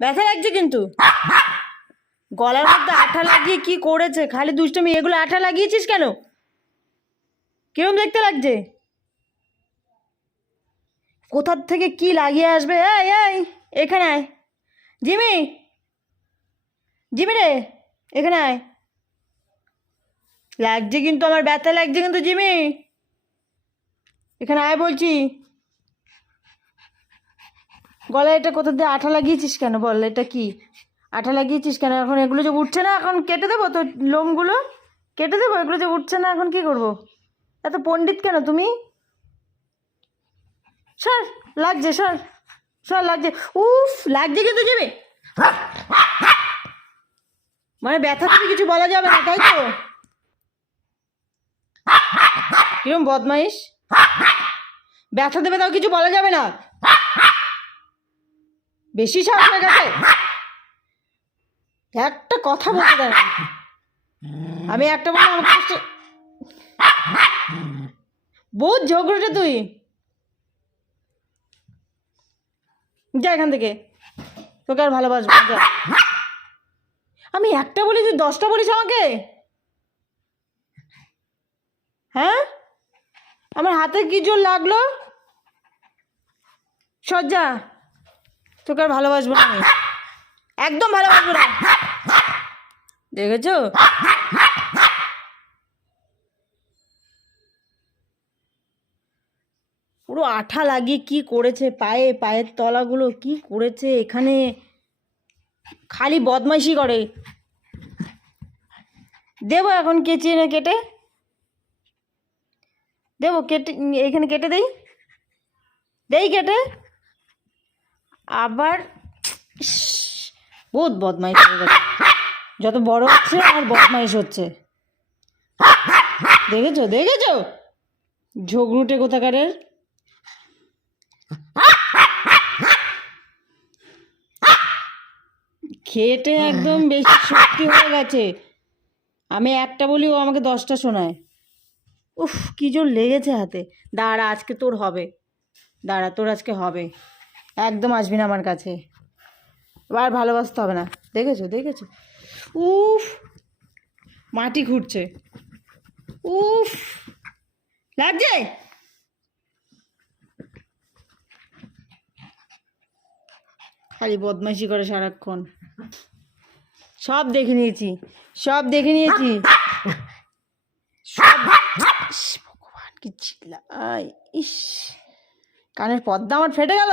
ব্যথা লাগছে কিন্তু। গলার মধ্যে আঠা লাগিয়ে কি করেছে? খালি দুষ্টমি, এগুলো আঠা লাগিয়েছিস কেন? কিরম দেখতে লাগছে? কোথার থেকে কি লাগিয়ে আসবে? এই এই, এখানে আয়। জিমি জিমি রে, এখানে আয়। লাগছে কিন্তু, আমার ব্যথা লাগছে কিন্তু, জিমি। এখানে আয় বলছি। গলায় এটা কোথা দিয়ে আঠা লাগিয়েছিস কেন? বল, এটা কি? আঠা লাগিয়েছিস কেন? এখন এগুলো যে উঠছে না, এখন কেটে দেবো তো লোমগুলো? কেটে দেবো? এগুলো যে উঠছে না, এখন কি করব? এত পণ্ডিত কেন তুমি? সর, লাগছে, সর সর, লাগছে। উফ, লাগছে কিন্তু যাবে মানে ব্যথা থেকে কিছু বলা যাবে না, তাই তো? কিরম বদমাইশ? ব্যথা দেবে তাও কিছু বলা যাবে না? বেশি সাহস হয়ে গেছে? একটা কথা বলতে দেয় আমি একটা বলে কষ্ট- বহুত ঝগড়াটা তুই। যা এখান থেকে। তোকে আর ভালোবাসবো যা। আমি একটা বলি, তুই দশটা বলিস আমাকে? হ্যাঁ? আমার হাতে কি জোর লাগল? সজ্জা। তোকে আর ভালোবাসবো না একদম ভালোবাসবো না। দেখেছ? পুরো আঠা লাগিয়ে কি করেছে? পায়ে, পায়ের তলাগুলো কি করেছে এখানে? খালি বদমাইশি করে। দেবো এখন কেচি এনে কেটে। দেবো, কেটে, এখানে কেটে দেই। দেই কেটে। আবার বহুত বদমাইশ হয়ে গেছে। যত বড় হচ্ছে, আর বদমাইশ হচ্ছে। দেখেছ? দেখেছ? ঝগড়ুটে কোথাকারের? খেটে একদম বেশি শক্তি হয়ে গেছে। আমি একটা বলি, ও আমাকে দশটা শোনায়। উফ, কি জোর লেগেছে হাতে। দাঁড়া, আজকে তোর হবে। দাঁড়া, তোর আজকে হবে। একদম আসবি না আমার কাছে। আর ভালোবাসতে হবে না। দেখেছ দেখেছ? উফ, মাটি ঘুরছে। উফ, লাগছে? খালি বদমাইশি করে সারাক্ষণ। সব দেখে নিয়েছি, সব দেখে নিয়েছি। ভগবান, কি চিল্লা ইস। কানের পর্দা আমার ফেটে গেল।